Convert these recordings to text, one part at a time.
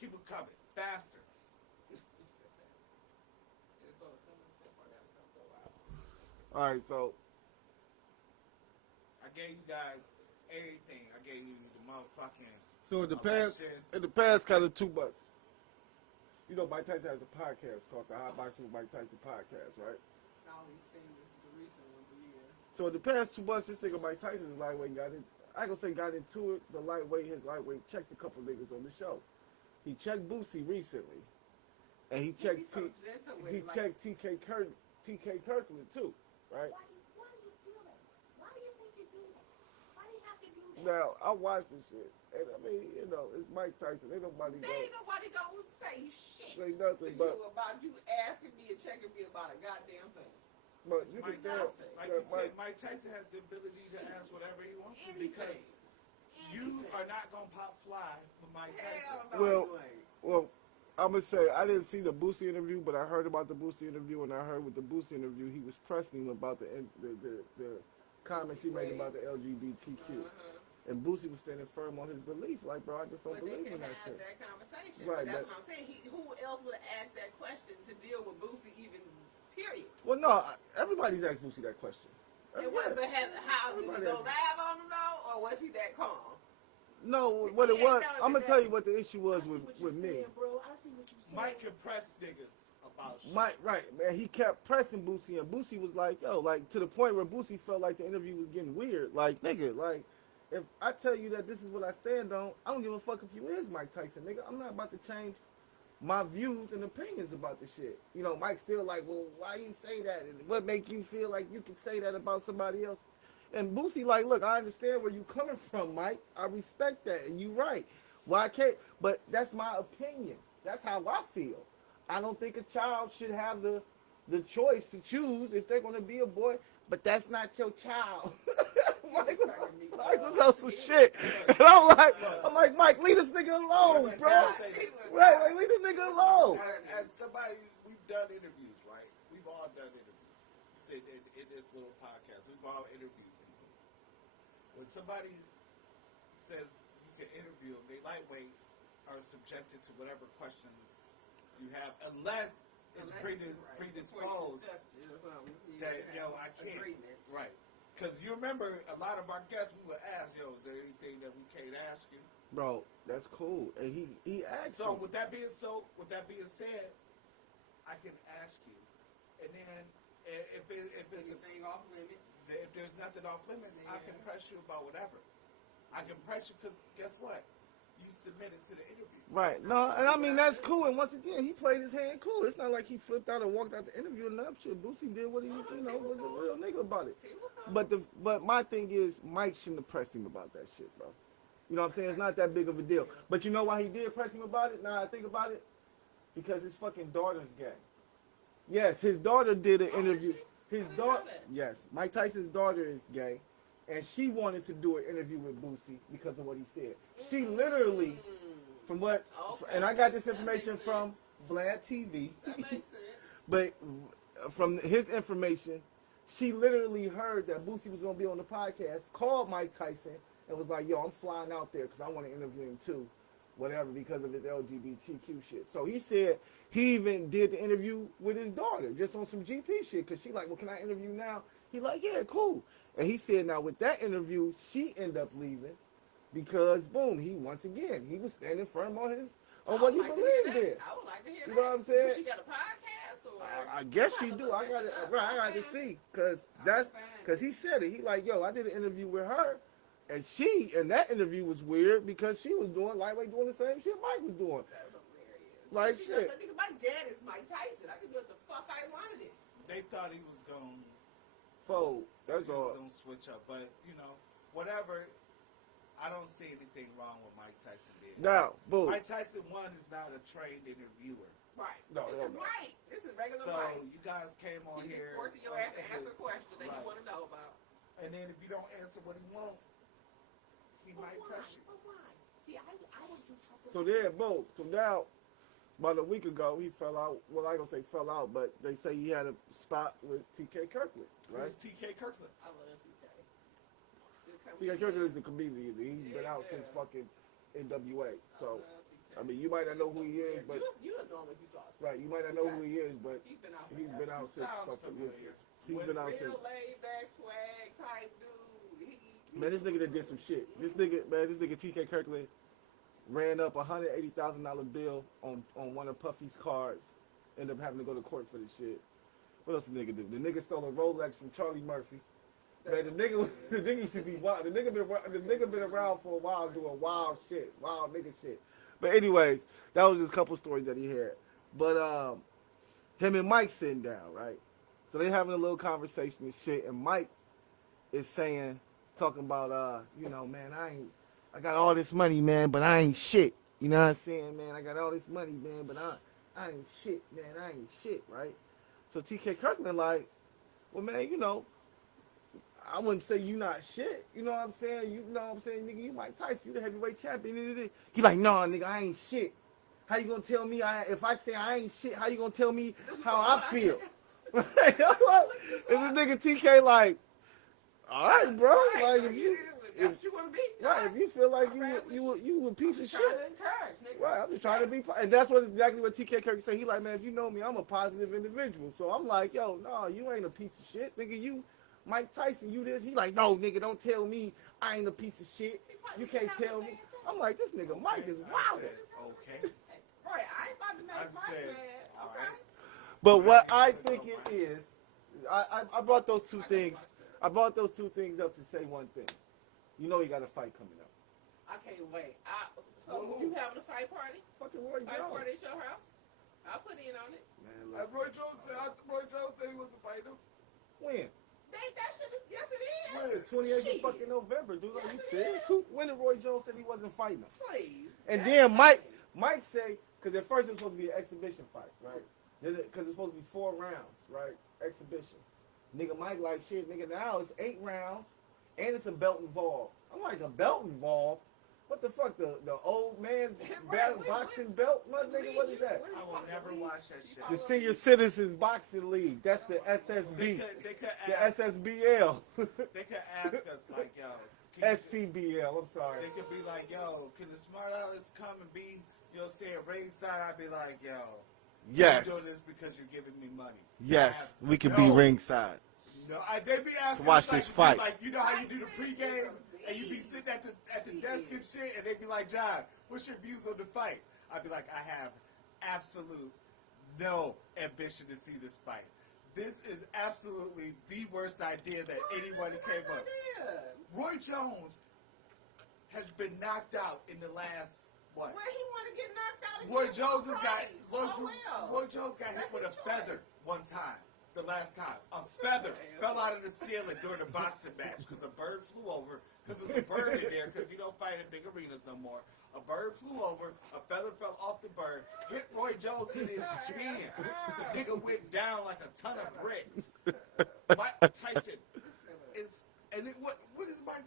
Keep it coming. Faster. Alright, so I gave you guys everything. I gave you the motherfucking. So in the past kind of 2 months, you know, Mike Tyson has a podcast called the Hot Boxing with Mike Tyson podcast, right? All he's saying is the recent one, yeah. So in the past 2 months, this nigga Mike Tyson's lightweight got in. I ain't gonna say got into it, but his lightweight checked a couple niggas on the show. He checked Boosie recently, and he checked TK Kirkland too, right? Why do you feel that? Why do you think you do that? Why do you have to do that? Now I watched this shit, and I mean, you know, it's Mike Tyson. Ain't nobody gonna say shit. Say nothing, but about you asking me and checking me about a goddamn thing. But you can tell, like you said, Mike Tyson has the ability to ask whatever he wants to because you are not gonna pop fly with Mike Tyson. Well, I'm gonna say I didn't see the Boosie interview, but I heard about the Boosie interview, and I heard with the Boosie interview he was pressing him about the comments he made about the LGBTQ. And Boosie was standing firm on his belief, like, bro, I just don't believe in that shit. That conversation. Right, that's what I'm saying. Who else would have asked that question to deal with Boosie even, period? Well, no, everybody's asked Boosie that question. Did he go live on him, though, or was he that calm? No, what it was, I'm going to tell you what the issue was with me. Saying, bro. I see what you're saying. Mike can press niggas about shit. Right, man, he kept pressing Boosie, and Boosie was like, yo, like, to the point where Boosie felt like the interview was getting weird. Like, nigga, like, if I tell you that this is what I stand on, I don't give a fuck if you is Mike Tyson, nigga. I'm not about to change my views and opinions about the shit. You know, Mike's still like, well, why you say that? And what make you feel like you can say that about somebody else? And Boosie like, look, I understand where you coming from, Mike. I respect that, and you right. Why can't? But that's my opinion. That's how I feel. I don't think a child should have the choice to choose if they're going to be a boy, but that's not your child. Mike was on some shit. And I'm like, Mike, leave this nigga alone, bro. Right, like, leave this nigga alone. As somebody, we've done interviews, right? We've all done interviews. In this little podcast, we've all interviewed people. When somebody says you can interview them, they lightweight are subjected to whatever questions you have, unless it's predisposed. That, I can't. Right. Because you remember, a lot of our guests, we would ask, is there anything that we can't ask you? Bro, that's cool. And he asked. So with that being said, I can ask you, and then if it's anything off limits, if there's nothing off limits, I can press you about whatever. I can press you because guess what? You submitted to the interview. Right. No, and I mean that's cool. And once again, he played his hand cool. It's not like he flipped out and walked out the interview and shit. Boosie did what he was a real nigga about it. But my thing is, Mike shouldn't have pressed him about that shit, bro. You know what I'm saying? It's not that big of a deal. But you know why he did press him about it? Now I think about it, because his fucking daughter's gay. Yes, his daughter did an interview. His daughter, yes, Mike Tyson's daughter is gay, and she wanted to do an interview with Boosie because of what he said. She literally, from what, and I got this information from Vlad TV. That makes sense. But from his information, she literally heard that Boosie was going to be on the podcast, called Mike Tyson, and was like, yo, I'm flying out there because I want to interview him too, whatever, because of his LGBTQ shit. So he said he even did the interview with his daughter, just on some GP shit, because she like, well, can I interview now? He like, yeah, cool. And he said now with that interview, she ended up leaving because, boom, he once again, he was standing firm on what he believed in. I would like to hear that. You know what I'm saying? She got a podcast or I guess she do. I got to see, because he said it. He like, yo, I did an interview with her, and that interview was weird because she was doing lightweight, doing the same shit Mike was doing. That's hilarious. Like shit. My dad is Mike Tyson. I can do what the fuck I wanted it. They thought he was going to fold. That's all. Don't switch up, but whatever. I don't see anything wrong with Mike Tyson did. Now, boom. Mike Tyson is not a trained interviewer. Right. No, this is Mike. This is regular Mike. So you guys came on here. He's forcing your ass to answer a question that you want to know about. And then if you don't answer what he wants, he might press you. But why? See, I would do something. So then, boom. So now, about a week ago, he fell out. Well, I ain't gonna say fell out, but they say he had a spot with TK Kirkland, right? Who's TK Kirkland? I love TK. TK Kirkland is a comedian. He's been out since fucking NWA. So, I mean, you might not know who he is, but you would know him if you saw us. right, you might not know who he is, but He's been out. he's been out since Sounds fucking familiar. He's been out since. Real laid back swag type dude. Man, this nigga that did some shit. This nigga TK Kirkland ran up $180,000 bill on one of Puffy's cards. Ended up having to go to court for this shit. What else the nigga do? The nigga stole a Rolex from Charlie Murphy. Man, the nigga used to be wild. The nigga been around for a while doing wild nigga shit. But anyways, that was just a couple stories that he had. But him and Mike sitting down, right? So they having a little conversation and shit, and Mike is talking about, you know, man, I got all this money, man, but I ain't shit. You know what I'm saying, man? I got all this money, man, but I ain't shit, man. I ain't shit, right? So TK Kirkland like, well, man, you know, I wouldn't say you not shit. You know what I'm saying? You know what I'm saying, nigga? You Mike Tyson, you the heavyweight champion. He like, nah, nigga, I ain't shit. How you gonna tell me if I say I ain't shit? How you gonna tell me how I feel? And this nigga TK like, all right, bro. Like if you want to be, right, if you feel like you a piece of shit, trying to encourage, nigga. right? I'm just trying to be, and that's exactly what TK Kirk said. He like, man, if you know me, I'm a positive individual. So I'm like, yo, no, you ain't a piece of shit, nigga. You Mike Tyson, you this. He like, no, nigga, don't tell me I ain't a piece of shit. You can't tell me. I'm like, this nigga Mike is wild. Okay. Right, I ain't about to make Mike mad. Okay. But what I think it is, I brought those two things. I brought those two things up to say one thing. You know he got a fight coming up. I can't wait. So you having a fight party? Fucking Roy Fight Jones. party at your house? I'll put in on it. Man, Roy Jones said he was a fighter. when? That shit is, yes it is. When? 28th of Shit. fucking November, dude. Are you Yes, it serious? is. When did Roy Jones say he wasn't fighting him? Please. And That's then Mike insane. say, because at first it was supposed to be an exhibition fight, right? Because it's supposed to be 4 rounds, right? Exhibition. Nigga Mike like, shit, nigga, now it's 8 rounds, and it's a belt involved. I'm like, a belt involved? What the fuck, the old man's boxing belt? Nigga, what is that? I will never watch that shit. The Senior Citizens Boxing League. That's the SSB. They could The ask, SSBL. they could ask us like, yo. SCBL, I'm sorry. They could be like, yo, can the Smartalecs come and be, you know, say a ringside? I'd be like, yo. Yes. You're doing this because you're giving me money. Yes, we could No. be ringside. No, they'd be asking To watch us, like, this fight. Like, you know how you do the pregame, and you be sitting at the desk and shit, and they'd be like, John, what's your views on the fight? I'd be like, I have absolute no ambition to see this fight. This is absolutely the worst idea that anyone came up. Roy Jones has been knocked out in the last, what? Where he want to get knocked out? Roy Jones has got well. Roy Jones got hit That's with a his feather one time. The last time, a feather fell out of the ceiling during a boxing match because a bird flew over. Because there's a bird in there. Because you don't fight in big arenas no more. A bird flew over. A feather fell off the bird, hit Roy Jones in his chin. The nigga went down like a ton of bricks. Mike Tyson is, and it, what is Mike?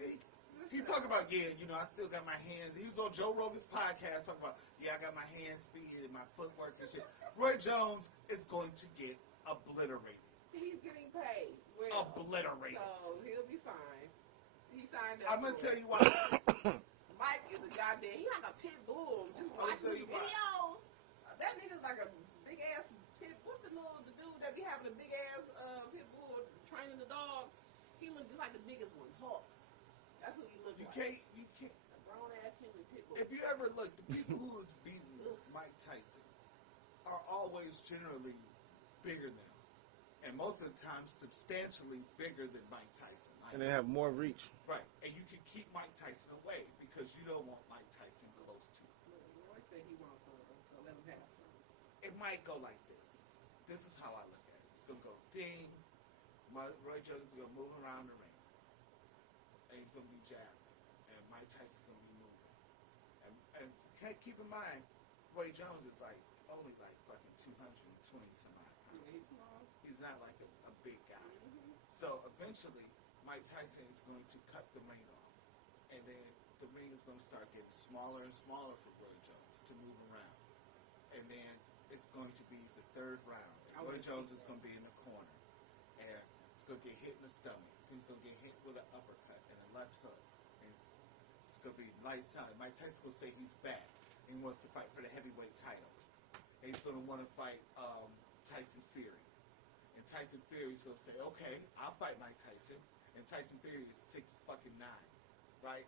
He's talking about, yeah, you know, I still got my hands. He was on Joe Rogan's podcast talking about, yeah, I got my hand speed and my footwork and shit. Roy Jones is going to get obliterated. He's getting paid. Well, Obliterated. So he'll be fine. He signed up. I'm going to for tell it. you why. Mike is a goddamn. He like a pit bull. Just watching his videos. That nigga's like a big ass pit. What's the dude that be having a big ass pit bull training the dogs? He look just like the biggest one, Hulk. That's what he looks like. You can't. A grown ass human pit bull. If you ever look, the people who has beaten Mike Tyson are always generally bigger than him. And most of the time, substantially bigger than Mike Tyson. Like, And they have more reach. right. And you can keep Mike Tyson away because you don't want Mike Tyson close to you. Roy said he wants some, so let him have some. It might go like this. This is how I look at it. It's going to go ding. Roy Jones is going to move around the ring. And he's going to be jabbing. And Mike Tyson's going to be moving. And keep in mind, Roy Jones is like only like fucking 220 some odd pounds. He's small. He's not like a big guy. So eventually, Mike Tyson is going to cut the ring off. And then the ring is going to start getting smaller and smaller for Roy Jones to move around. And then it's going to be the 3rd round. Roy Jones is going to be in the corner. And it's going to get hit in the stomach. He's going to get hit with an uppercut and a left hook. And it's going to be lights out. Mike Tyson's going to say he's back. And He wants to fight for the heavyweight title. And he's going to want to fight Tyson Fury. And Tyson Fury's going to say, okay, I'll fight Mike Tyson. And Tyson Fury is 6'9", right?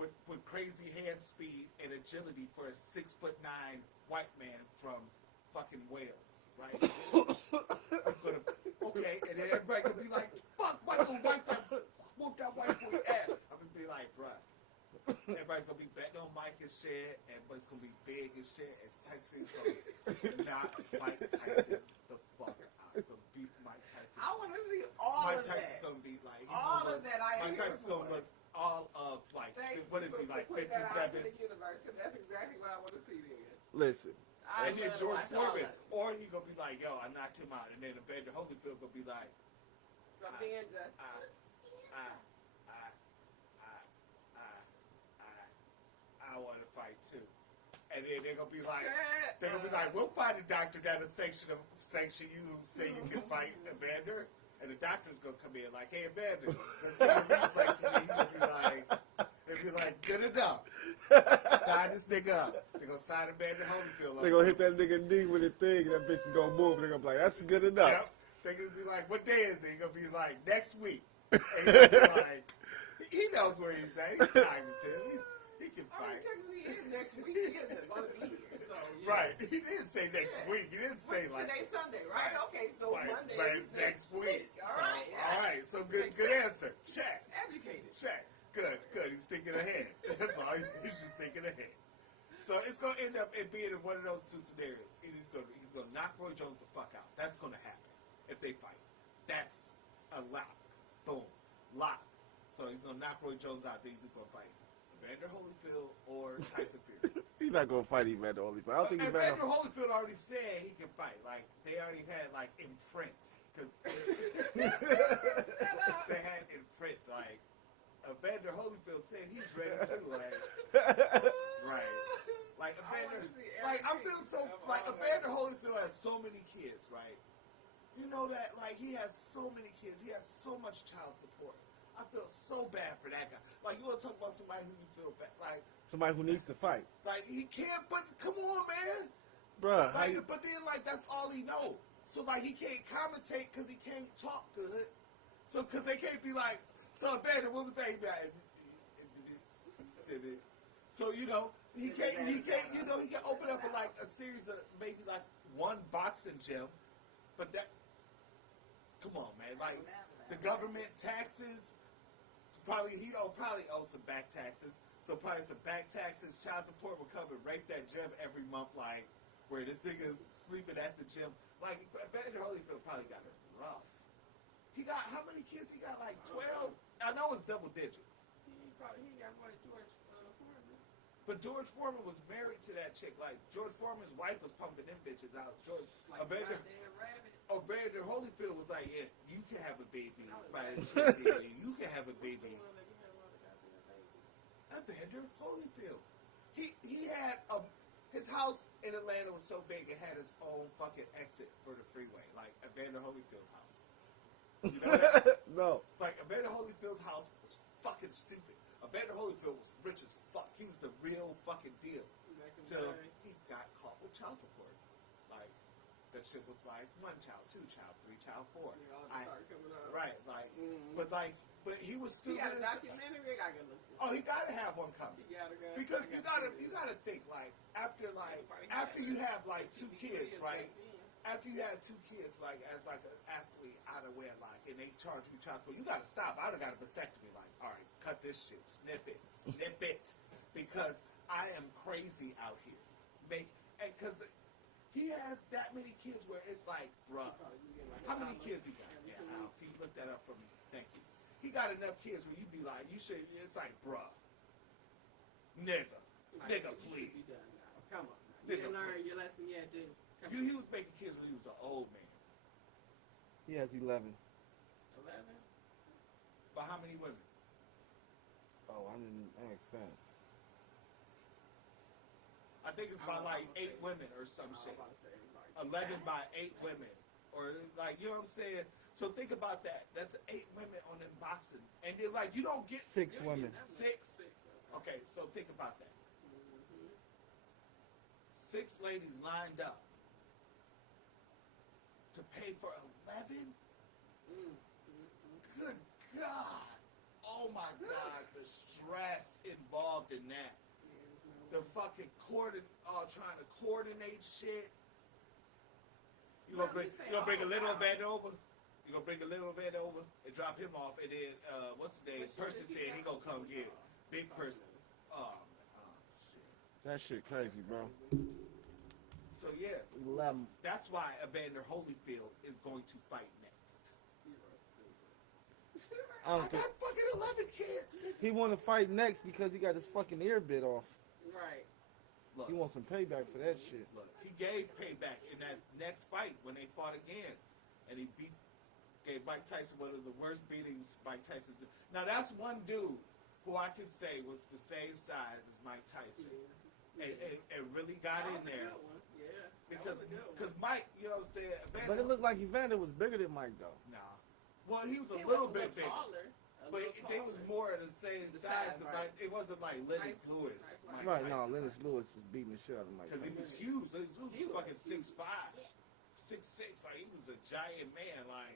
With crazy hand speed and agility for a 6'9" white man from fucking Wales, right? Okay, and then everybody gonna be like, fuck, Michael, whoop that white boy ass. I'm gonna be like, bruh. Everybody's gonna be betting on Mike and shit, and everybody's gonna be big and shit, and Tyson's gonna knock Mike Tyson the fuck out. He's gonna beat Mike Tyson. I want to see all Mike of Tyson's that. gonna be like, All of that I am Mike Tyson's here for. gonna look all of like, what is he, like 57? The universe, because that's exactly what I want to see then. Listen. And then George Foreman, or he gonna be like, yo, I knocked him out, and then Evander Holyfield gonna be like, I want to fight too. And then they're gonna be like, we'll find a doctor that'll sanction you, say you can fight Evander. And the doctor's gonna come in like, hey, Evander, let's see your reflexes. And he'll be like, good enough. Sign this nigga up. They're gonna sign Evander Holyfield up. They're gonna hit that nigga knee with a thing, and that bitch is gonna move. They're gonna be like, that's good enough. Yep. They're gonna be like, what day is it? He's gonna be like, next week. And he's gonna be like, he knows where he's at. He's time to. He can fight. Technically, it is next week. He isn't gonna be here. So, yeah. Right. He didn't say next week. He didn't say like. Today's Sunday, right? Okay, so Monday is next week. All right. All right. So good answer. Check. Educated. Check. Good. He's thinking ahead. That's all. He's just thinking ahead. So it's gonna end up being in one of those two scenarios. He's gonna knock Roy Jones the fuck out. That's gonna happen if they fight. That's a lock. Boom. Lock. So he's gonna knock Roy Jones out. Then he's gonna fight Evander Holyfield or Tyson Fury. He's not gonna fight Evander Holyfield. I don't think Evander Holyfield already said he can fight. Like they already had like imprint because they had imprint. Like Evander Holyfield said he's ready too. Like right. Like Evander. Like I feel so. Like Evander Holyfield has so many kids. Right. You know that. Like he has so many kids. He has so much child support. I feel so bad for that guy. Like, you want to talk about somebody who you feel bad, like somebody who needs to fight. Like he can't. But come on, man, bruh. Like, but then, like that's all he knows. So like he can't commentate because he can't talk good. So because they can't be like, so Evander, what was that? So you know he can't. You know he can open up a series of maybe like one boxing gym, but that. Come on, man. Like the government taxes. He probably owe some back taxes. So probably some back taxes, child support will come and rape that gym every month, like where this nigga's sleeping at the gym. Like Evander Holyfield probably got it rough. He got how many kids? He got like 12. I know it's double digits. He got what George Foreman. But George Foreman was married to that chick. Like George Foreman's wife was pumping them bitches out. Evander Holyfield was like, yeah, you can have a baby. You can have a baby. Evander Holyfield. He had his house in Atlanta was so big it had its own fucking exit for the freeway, like Evander Holyfield's house. You know that? No. Like Evander Holyfield's house was fucking stupid. Evander Holyfield was rich as fuck. He was the real fucking deal. Till he got caught with child support. Like that shit was like 1 child, 2 child, 3 child, 4. Right, like, but he was stupid. He got a documentary. I gotta look. Oh, he gotta have one coming. Because you gotta think like after you have like 2 kids, right? After you have 2 kids, like as like an athlete out of wedlock, and they charge you child support, you gotta stop. I done got a vasectomy. Like, all right, cut this shit, snip it, because I am crazy out here. Because he has that many kids where it's like, bruh, how many kids he got? Yeah, he looked that up for me. Thank you. He got enough kids where you be like, you should. It's like, bruh, nigga, please. Come on, you didn't learn your lesson yet, did you? He was making kids when he was an old man. He has 11. 11? But how many women? Oh, I didn't ask that. I think it's by like 8 women or some shit. 11 by 8 women. Or like, you know what I'm saying? So think about that. That's 8 women on them boxing. And then like, you don't get... 6 women. 6? Okay, so think about that. 6 ladies lined up to pay for 11? Good God. Oh my God, the stress involved in that. The fucking trying to coordinate shit. You gonna bring a little bed over? You gonna bring a little bed over and drop him off, and then what's his name? Person said he gonna come get big person. Shit. That shit crazy, bro. So yeah, 11. that's why Evander Holyfield is going to fight next. I got fucking 11 kids. He want to fight next because he got his fucking ear bit off. Right. Look, He wants some payback for that shit. Look, he gave payback in that next fight when they fought again, and he gave Mike Tyson one of the worst beatings Mike Tyson's. Now that's one dude who I can say was the same size as Mike Tyson, and really got in there. Because Mike, you know what I'm saying? But it looked like Evander was bigger than Mike though. Nah. Well, he was a little bit bigger. Taller. But they was more of the same size. Right. It wasn't like Lennox Lewis. Right. Right, no, Lennox Lewis was beating the shit out of Mike. Because he was huge. Lennox Lewis was fucking 6'5", 6'6". Like, he was a giant man. Like,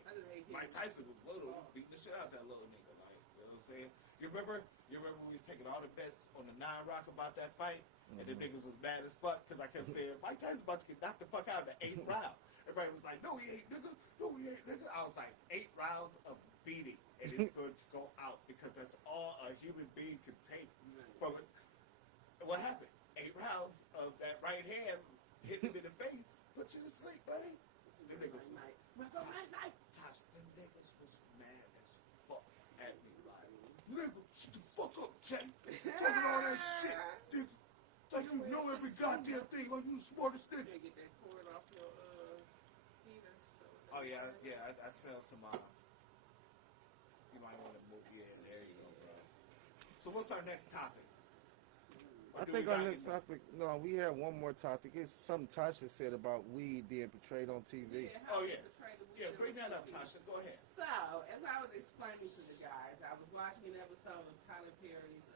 Mike Tyson was little, beating the shit out of that little nigga. Like, you know what I'm saying? You remember when we was taking all the bets on the 9 Rock about that fight? And the niggas was mad as fuck because I kept saying, Mike Tyson's about to get knocked the fuck out in the 8th round. Everybody was like, no, he ain't, nigga. No, he ain't, nigga. I was like, 8 rounds of beating, and it's going to go out because that's all a human being can take from it. What happened? 8 rounds of that right hand hit him in the face, put you to sleep, buddy. Them niggas, Tosh, them niggas was mad as fuck at me. Like, nigga, shut the fuck up, Jay. Talking all that shit, nigga. Like you know every goddamn thing, like you the smartest nigga. Get that cord off your heater. Oh yeah, I smell some. You might want to move. Yeah, there you go, bro. So what's our next topic? I think our next topic. No, we have one more topic. It's something Tasha said about weed being portrayed on TV. Yeah, bring that up, Tasha. Go ahead. So, as I was explaining to the guys, I was watching an episode of Tyler Perry's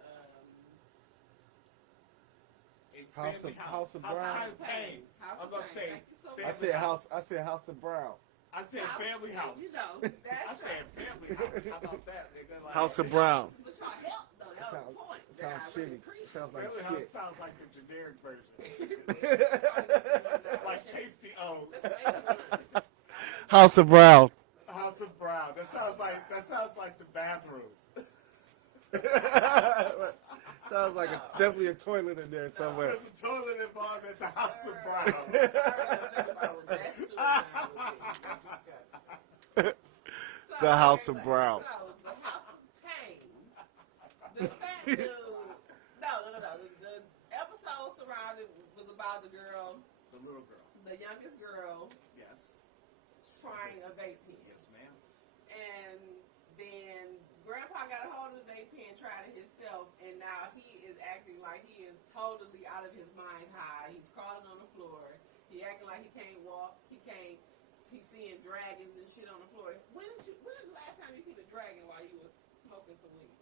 House of Brown. Pain. I was gonna say. I said House of Brown. I said Family House. You know, I said Family House. How about that, nigga? Like, House of Brown. But y'all help though. That was the point. Sounds shitty. Sounds like Family shit. House sounds like the generic version. Like Tasty O. House of Brown. House of Brown. That sounds like the bathroom. Sounds like definitely a toilet in there somewhere. There's a toilet involved at the House of Brown. The House of Brown. So, the House of Pain. The fact that the episode surrounded was about the girl, The little girl. the youngest girl, Yes. trying a vape pen. Yes, ma'am. And then Grandpa got a hold of the vape pen, tried it himself, and now he is acting like he is totally out of his mind high. He's crawling on the floor. He acting like he can't walk. He's seeing dragons and shit on the floor. When is the last time you seen a dragon while you was smoking some weed?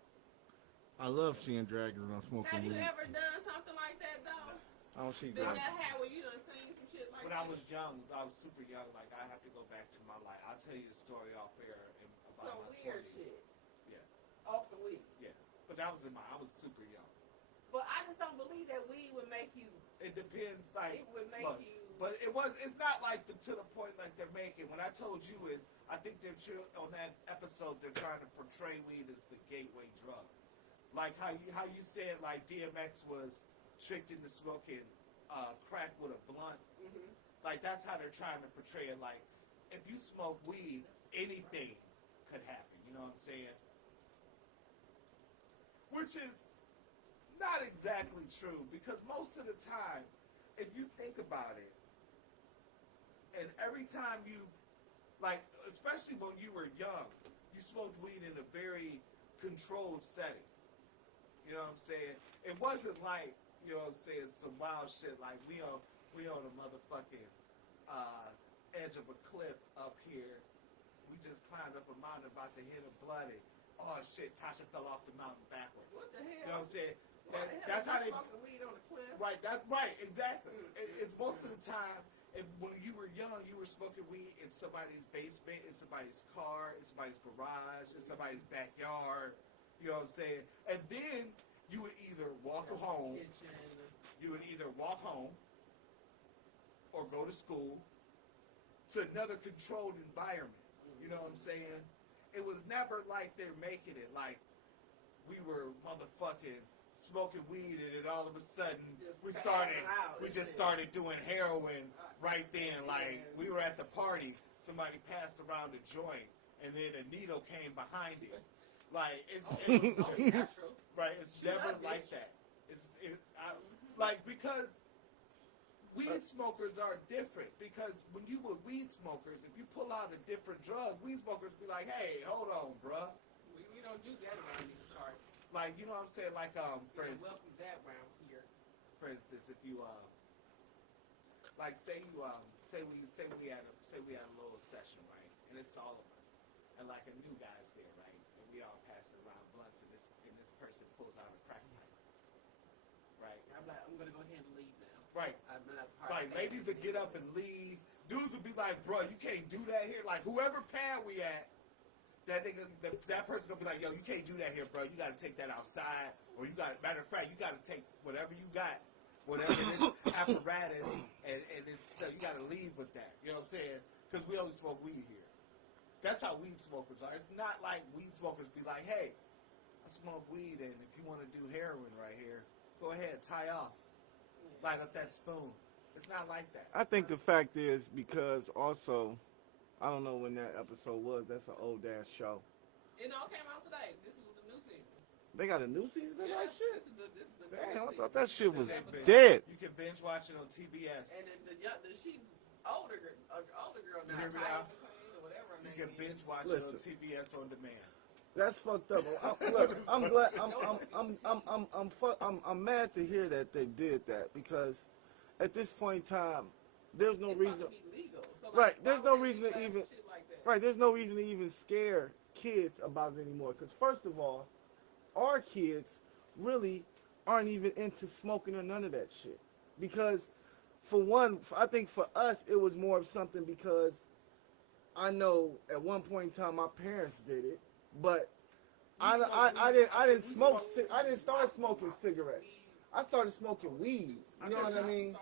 I love seeing dragons when I'm smoking Have you weed. ever done something like that though? I don't see Did dragons. that have where you done seen some shit like When that? I was young, I was super young. Like, I have to go back to my life. I'll tell you a story off air about Some my weird 20s. shit. Yeah. Off some weed. Yeah. But that was I was super young. But I just don't believe that weed would make you. It depends, like, It would make look, you. but it's not like to the point like they're making. What I told you is, I think on that episode, they're trying to portray weed as the gateway drug. Like how you said, like, DMX was tricked into smoking crack with a blunt. Mm-hmm. Like, that's how they're trying to portray it. Like, if you smoke weed, anything could happen. You know what I'm saying? Which is not exactly true, because most of the time, if you think about it, and every time you, like, especially when you were young, you smoked weed in a very controlled setting. You know what I'm saying? It wasn't like, you know what I'm saying, some wild shit like we on a motherfucking edge of a cliff up here. We just climbed up a mountain about to hit a bloody. Oh shit, Tasha fell off the mountain backwards. What the hell? You know what I'm saying? That's how they. Smoking weed on the cliff. Right. That's right. Exactly. It's most of the time. When you were young, you were smoking weed in somebody's basement, in somebody's car, in somebody's garage, in somebody's backyard. You know what I'm saying? And then you would either walk home. You would either walk home or go to school to another controlled environment. You know what I'm saying? It was never like they're making it like we were motherfucking smoking weed and then all of a sudden we just started doing heroin right then. Like we were at the party, somebody passed around a joint and then a needle came behind it. Like it was right. It's never like that. Like because weed smokers are different. Because when you were weed smokers, if you pull out a different drug, weed smokers be like, "Hey, hold on, bruh. We don't do that around these parts." Like you know what I'm saying? Like for instance, welcome that round here. For instance, if you like say we had a little session, right? And it's all of us, and like a new guy's there, right? And we all passing around blunts, and this person pulls out a crack pipe, right? I'm gonna go ahead and leave now. Right. Like ladies would get up and leave. Dudes would be like, "Bro, you can't do that here." Like whoever pad we at, that person gonna be like, "Yo, you can't do that here, bro. You got to take that outside, or you got. Matter of fact, you got to take whatever you got, whatever this apparatus, and this stuff. You got to leave with that. You know what I'm saying? Because we only smoke weed here. That's how weed smokers are. It's not like weed smokers be like, "Hey, I smoke weed, and if you want to do heroin right here, go ahead, tie off, light up that spoon." It's not like that. I think the fact is because also, I don't know when that episode was. That's an old ass show. It all came out today. This was the new season. They got a new season of that shit? This is the Damn, I season. thought that shit was Binge. dead. You can binge watch it on TBS. And she older girl now, You hear me Tyler now? McLean or whatever her You name can is. binge watch Listen. it on TBS on demand. That's fucked up. Look, I'm glad. I'm mad to hear that they did that because at this point in time, there's no It's reason. about to be legal. So Right, why there's would no they reason do to that even. shit like that? Right, there's no reason to even scare kids about it anymore. Because first of all, our kids really aren't even into smoking or none of that shit. Because for one, I think for us it was more of something because I know at one point in time my parents did it, but I didn't start smoking cigarettes. I started smoking weed. You know what I mean?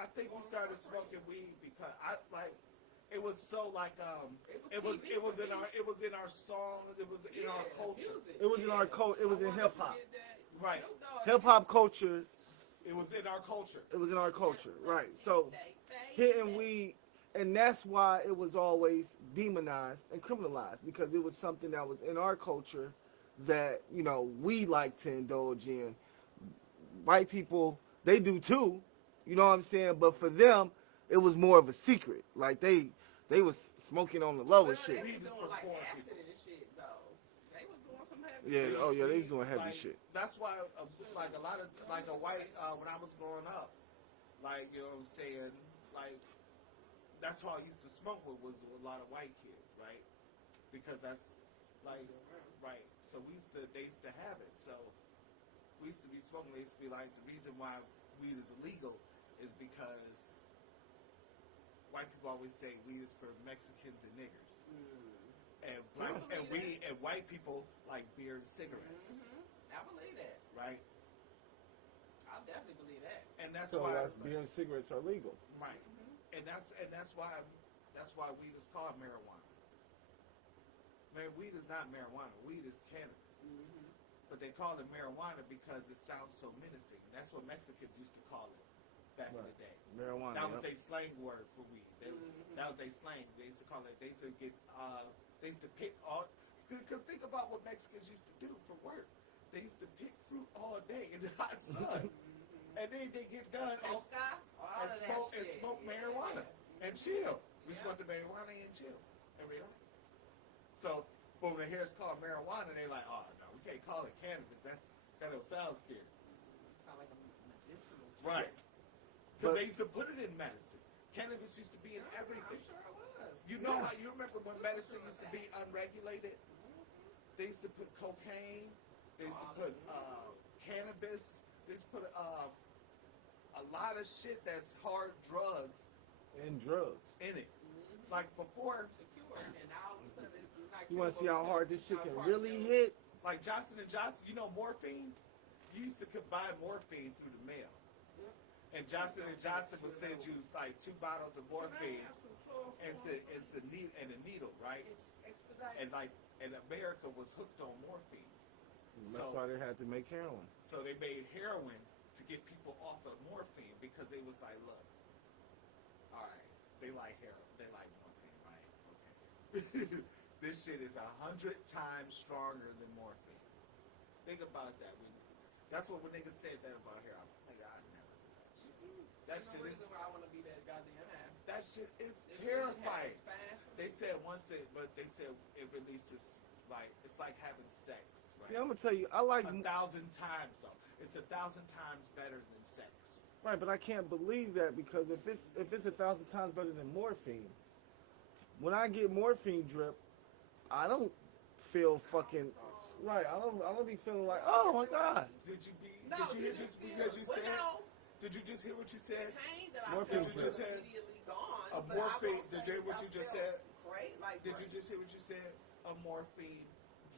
I think we started smoking weed because it was so it was in our songs, it was in our culture. Music. It was in our culture. It was in hip hop. Right. Hip hop culture. It was in our culture. It was in our culture. Right. So hitting weed, and that's why it was always demonized and criminalized because it was something that was in our culture that we like to indulge in. White people, they do too. You know what I'm saying? But for them, it was more of a secret. Like they was smoking on the low and shit. They was doing like acid and shit though. They was doing some heavy Yeah. shit. Oh yeah, they was doing heavy shit. That's why, a lot of a white when I was growing up, you know what I'm saying, that's who I used to smoke with was a lot of white kids, right? Because that's right. So they used to have it. So we used to be smoking. They used to be like the reason why weed is illegal is because white people always say weed is for Mexicans and niggers, and white people like beer and cigarettes. I believe that. Right. I definitely believe that. And that's So why beer and cigarettes are legal. right. And that's why weed is called marijuana. Man, weed is not marijuana. Weed is cannabis. But they call it marijuana because it sounds so menacing. That's what Mexicans used to call it back in the day. Marijuana. That was their slang word for weed. That was their slang. They used to call it. They used to get. They used to pick all. Because think about what Mexicans used to do for work. They used to pick fruit all day in the hot sun, and then they get done and smoke marijuana and chill. We smoke the marijuana and chill and relax. So, but when they hear it's called marijuana, they like, oh no, we can't call it cannabis. That don't sound scary. Sound like a medicinal drug. Right. Because they used to put it in medicine. Cannabis used to be in everything. I'm sure it was. You know how you remember when medicine used to be unregulated? They used to put cocaine. They used to put cannabis. Just put a lot of shit that's hard drugs And drugs. in it. Like before, Secure, and now all of a sudden it's not You want to see how hard this shit can how hard really it hit? like Johnson & Johnson, you know morphine? You used to buy morphine through the mail. And Johnson & Johnson would send you like 2 bottles of morphine and a needle, right? It's expedited. And America was hooked on morphine. That's why they had to make heroin. So they made heroin to get people off of morphine because they was like, look, all right, they like heroin, they like morphine, right? Okay. This shit is 100 times stronger than morphine. Think about that. That's what when niggas said that about heroin. Like, I never do that shit. That shit is. Why I want to be that goddamn high. That shit is terrifying. They said it releases like it's like having sex. Right? See, I'm gonna tell you, I like 1,000 times though. It's 1,000 times better than sex. Right, but I can't believe that because if it's 1,000 times better than morphine, when I get morphine drip, I don't feel fucking right. I don't be feeling like, oh my god. Did you hear just because you said? Did you just hear what you said? The pain that I Morphine felt drip. was immediately gone. A but morphine. I will Did you say hear what I you just felt said? Great, like Did you just hear what you said? A morphine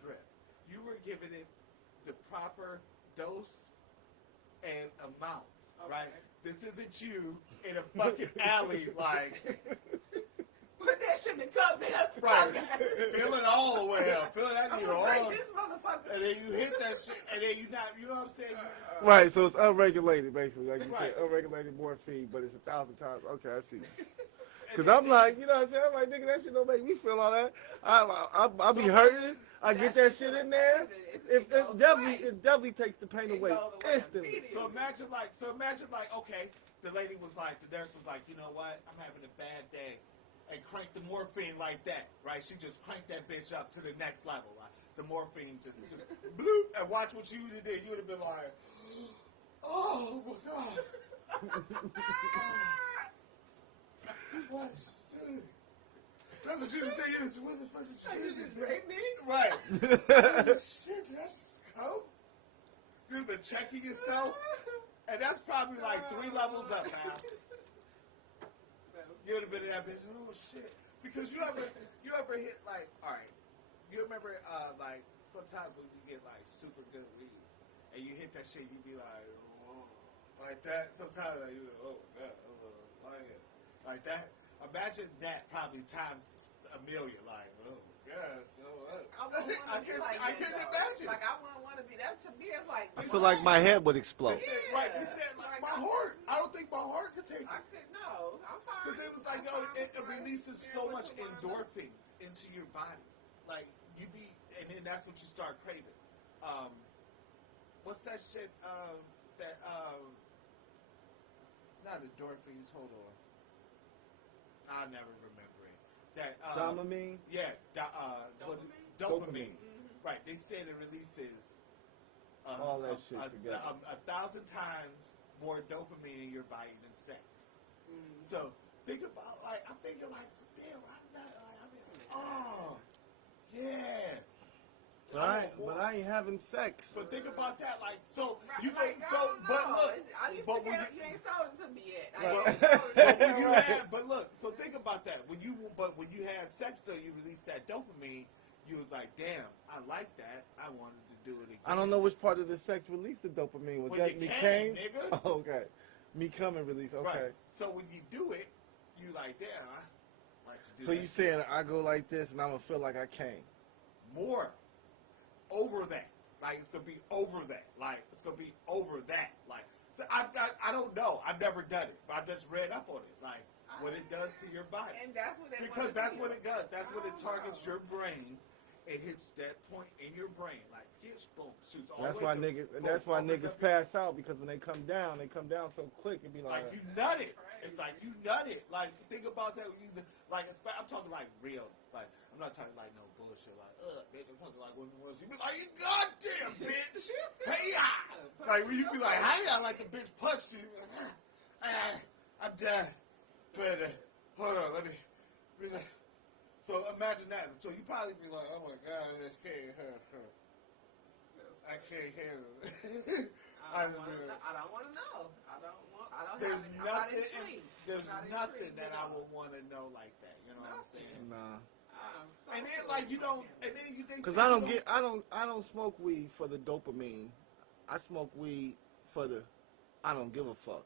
drip. You were giving it the proper dose and amount, right? This isn't you in a fucking alley, like. Put that shit in the cup, man. Right. Fill it all the way up. Fill that I'm in gonna your drink arm. this motherfucker. And then you hit that shit, and then you know what I'm saying? Right, so it's unregulated basically, like you Right. said, unregulated morphine, but it's 1,000 times. Okay, I see. Because I'm like, you know what I'm saying? I'm like, nigga, that shit don't make me feel all that. I'll be hurting. I get that shit in there. It definitely takes the pain away instantly. So imagine like, okay, the lady was like, the nurse was like, you know what? I'm having a bad day. And crank the morphine like that, right? She just cranked that bitch up to the next level. Like, the morphine just bloop, and watch what you would have did. You would have been like, oh my god. What? That's what you would say. Yes, what the fuck did you do? Rape me? Right. Shit, that's coke. You'd have been checking yourself, and that's probably like 3 levels up now. You would have been in that bitch. Oh shit! Because you ever hit like, all right? You remember like sometimes when you get like super good weed and you hit that shit, you be like, oh, like that. Sometimes like, you oh god, like that. Imagine that probably times a million. Like, oh gosh, I can't imagine. Like I wouldn't want to be that. To me, it's like I feel like my head would explode. Right? He said like my heart. I don't think my heart could take it. I could no. I'm fine. Because it was like, yo, it releases so much endorphins into your body. Like, you be, and then that's what you start craving. What's that shit, it's not endorphins, hold on. I'll never remember it. That, Dopamine? Yeah, Dopamine? Dopamine. Right, they said it releases all that shit together. 1,000 times more dopamine in your body than sex. So think about like I'm thinking like damn I'm not like I mean oh yeah. Right, but I ain't having sex. But think about that like so Right, you like, so but look but when you ain't sold it to me yet. but look so think about that when you had sex though you released that dopamine you was like damn I like that I wanted to do it again. I don't know which part of the sex released the dopamine. Was when that you me came, came? nigga. Oh, okay. Me coming release, okay. Right. So when you do it, you like, damn, I like to do So that. you saying I go like this and I'm gonna feel like I came? More. Over that. Like it's gonna be over that. Like it's gonna be over that. Like so I don't know. I've never done it, but I just read up on it. Like what it does to your body. And that's what they because that's what it does. That's what it Oh, targets wow. your brain. It hits that point in your brain, like skitch, boom, shoots all That's the why way niggas. through, And that's boom, why opens niggas up. pass out because when they come down so quick. It be Like like, you nut it. It's like you nut it. Like think about that. When you like I'm talking like real. Like I'm not talking like no bullshit. Like bitch. I'm talking like when you be like you goddamn bitch. Hey like when you be like hey like the bitch punched you. I'm done. But hold on, let me. So imagine that. So you probably be like, oh my god, this can't hurt. I can't handle it. I don't want to know. I don't There's have it. I'm not intrigued. There's nothing that I would want to know like that. You know what I'm saying? Nah. And then like you don't, and then you think. Cause I don't smoke weed for the dopamine. I smoke weed for the, I don't give a fuck.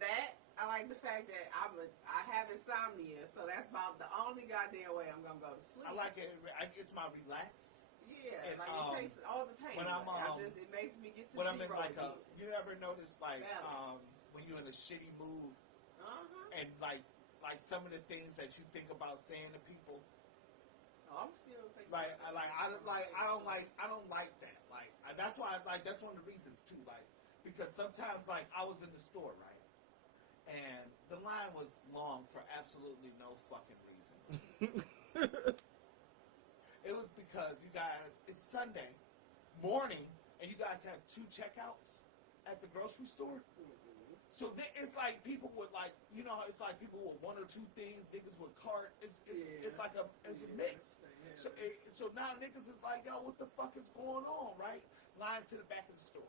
That I like the fact that I have insomnia, so that's about the only goddamn way I'm gonna go to sleep. I like it. It's my relax. Yeah, and, like it takes all the pain. When I'm it makes me get to when I'm in zero like again. you ever notice like Balance. when you're in a shitty mood and like some of the things that you think about saying to people. I'm still thinking I don't like that. That's why that's one of the reasons too. Because sometimes I was in the store, right? And the line was long for absolutely no fucking reason. It was because you guys, it's Sunday morning, and you guys have 2 checkouts at the grocery store. Mm-hmm. So it's like people with it's like people with 1 or 2 things, niggas with cart. It's like a mix. So now niggas is like, yo, what the fuck is going on, right? Line to the back of the store.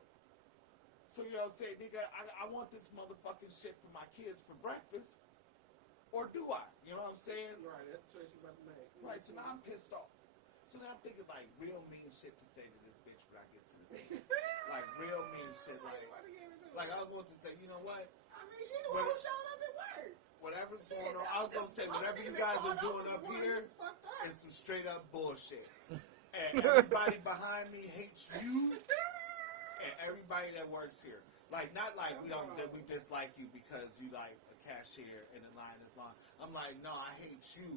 So, you know what I'm saying, nigga, I want this motherfucking shit for my kids for breakfast. Or do I? You know what I'm saying? Right, that's the choice you're about to make. Right, so now I'm pissed off. So now I'm thinking, real mean shit to say to this bitch when I get to the thing. Real mean shit. I was going to say, you know what? I mean, she the one who showed up at work. Whatever's going on, I was going to say, whatever you guys are doing up here is some straight up bullshit. And everybody behind me hates you. And everybody that works here, not that we dislike you because you a cashier and the line is long. I'm like, no, I hate you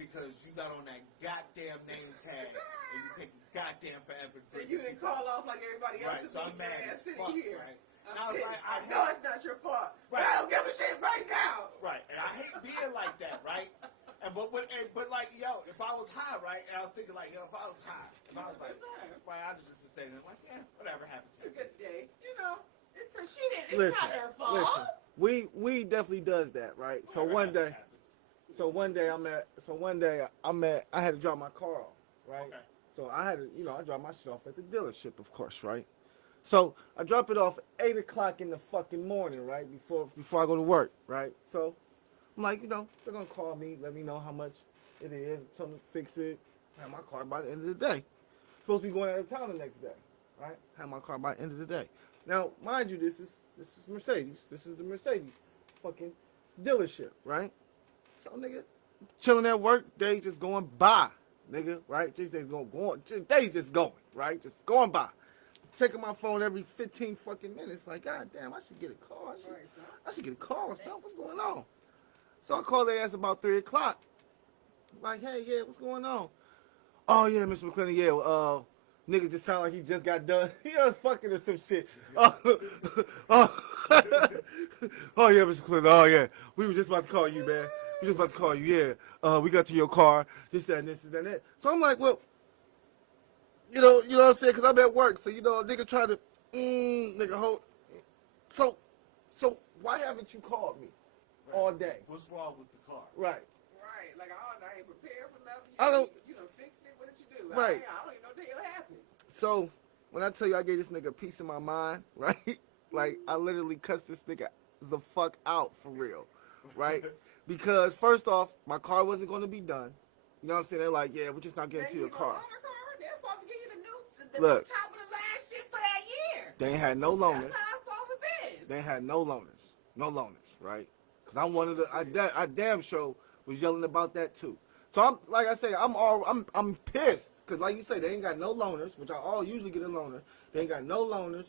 because you got on that goddamn name tag and you take goddamn forever. And you didn't call off like everybody else. Right, so I'm mad as fuck, here. right? And I was like, I know it's not your fault, right. But I don't give a shit right now. Right, and I hate being like that, right? But if I was high, right, and I was thinking if I was high, I'd just been saying whatever happened to a good day, it's not her fault. Listen, we definitely does that, right? So one day I had to drop my car off, right? Okay. So I had to, I dropped my shit off at the dealership, of course, right? So I drop it off at 8 o'clock in the fucking morning, right? Before I go to work, right? So I'm like, they're gonna call me, let me know how much it is, tell me to fix it, have my car by the end of the day. Supposed to be going out of town the next day, right? Have my car by the end of the day. Now, mind you, this is Mercedes. This is the Mercedes fucking dealership, right? So, nigga, chilling at work, day just going by, nigga, right? Just days just going, right? Just going by. Checking my phone every 15 fucking minutes. Like, God damn, I should get a call. I should get a call or something. What's going on? So I called their ass about 3 o'clock. Like, hey, yeah, what's going on? Oh, yeah, Mr. McClendon, yeah, nigga just sound like he just got done. He was fucking or some shit. Oh, yeah, Mr. McClendon, oh, yeah. We were just about to call you, man. We just about to call you, yeah. We got to your car, this, that, and this, and that. So I'm like, well, you know what I'm saying? Because I'm at work. So, a nigga try to, nigga, hold. So why haven't you called me all day? What's wrong with the car? Right. Like, I ain't prepared for nothing. You done fixed it. What did you do? Right. I don't even know what the hell happened. So, when I tell you I gave this nigga a piece of my mind, right? Like, I literally cussed this nigga the fuck out for real, right? Because, first off, my car wasn't going to be done. You know what I'm saying? They're like, yeah, we're just not getting to your car. They're supposed to give you the new top of the line shit for that year. They ain't had no loaners. That's how it's supposed to be. They ain't had no loaners. No loaners, right? Because I'm one of the, I damn sure was yelling about that too. So I'm, like I say, I'm pissed. Because like you say, they ain't got no loaners, which I all usually get a loaner. They ain't got no loaners.